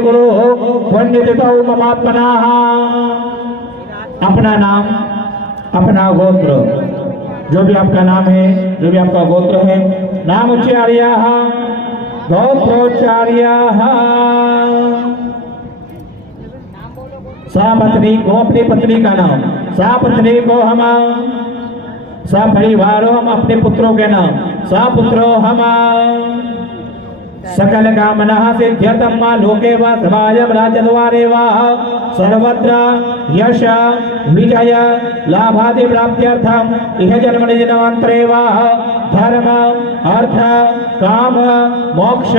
गुरु पंडित ममात्मनाः। अपना नाम, अपना गोत्र, जो भी आपका नाम है, जो भी आपका गोत्र है, नाम उच्चार्याः गोत्रोच्चार्याः। सपत्नी को अपनी पत्नी का नाम, सपत्नी को हम, सपरिवारो हम अपने पुत्रों के नाम, सपुत्रो हम। सकल कामनाः सिद्ध्यर्थं लोके वा समाजं राज्यद्वारे वा सर्वत्र यश विजय लाभादि प्राप्त्यर्थं इह जन्मनि जन्मान्तरे वा धर्म अर्थ काम मोक्ष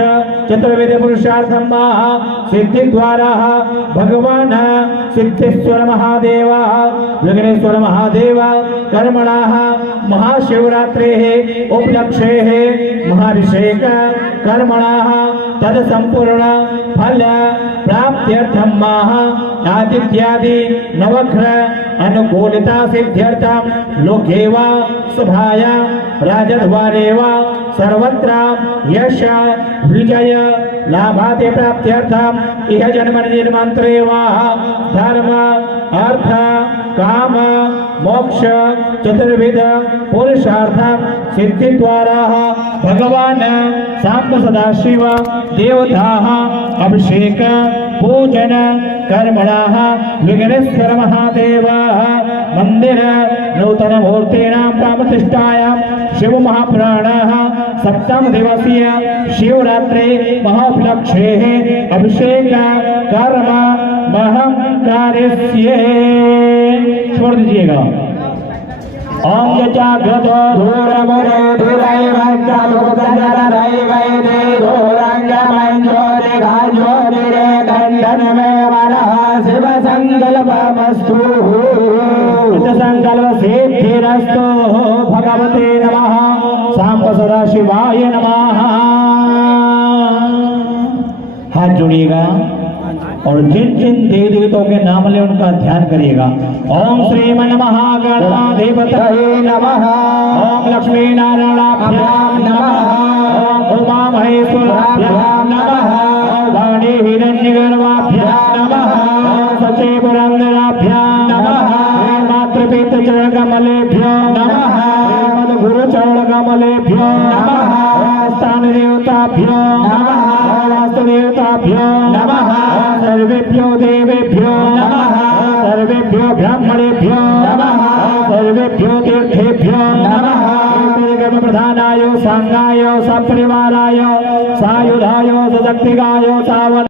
चतुर्विध पुरुषार्थं वा सिद्धि द्वारा भगवान सिद्धेश्वर महादेव विघ्नेश्वर महादेव कर्मणाः महाशिवरात्रेः उपलक्ष्येः महाभिषेक कर्मणाः तद संपूर्ण फल प्राप्त्यर्थं माह आदित्यादि नवग्रह अनुकूलता सिद्ध्यर्थं लोके वा सभाया राजद्वारे वा सर्वत्र यश विजय लाभादि प्राप्त्यर्थं इह जन्मनि जन्मान्तरे वा धर्म अर्थ काम मोक्ष चतुर्विध पुरुषार्थं सिद्धि द्वारा भगवान सांब सदाशिव देवताः अभिषेक पूजन कर्मणाः विघ्नेश्वर महादेव मंदिर नूतन मूर्तीनां प्रतिष्ठायां शिव महापुराणः सप्तम दिवसीय शिवरात्रि महाउपलक्ष्येः अभिषेक कर्म महं कार्यस्य। छोड़ दीजिएगा। ओम यजाग्रतो धूरमुरे धूराय वज्रमुद्रधराय वैदे धूरंगमंजोरे घाजोरे दंडन में वरः शिव संकल्पमस्तु संकल्प सिद्धिरस्तु भगवते नमः सांब सदाशिवाय नमः। हाथ जोड़िएगा और जिन जिन देवी देवताओं के नाम ले उनका ध्यान करिएगा। ओम श्री गणाधिपतये नमः, ओम लक्ष्मी नारायणाभ्यां नमः, ओम उमा महेश्वराभ्यां नमः, ओम वाणी हिरण्यगर्भाभ्यां नमः, ओम सचे पुरंदराभ्यां नमः, ओम मातृपित चरण कमलेभ्यो नमः, ओम मधुगुरु चरण कमलेभ्यो नमः, ओम स्थान देवताभ्यो नमः, ओम वास्तु देवताभ्यो नमः, सर्वेभ्यो देवेभ्यो नमः, सर्वेभ्यो ब्राह्मणेभ्यो नमः, सर्वेभ्यो तीर्थेभ्यो नमः, कर्म प्रधानाय सांगाय सपरिवाराय सायुधाय सशक्तिकाय सावन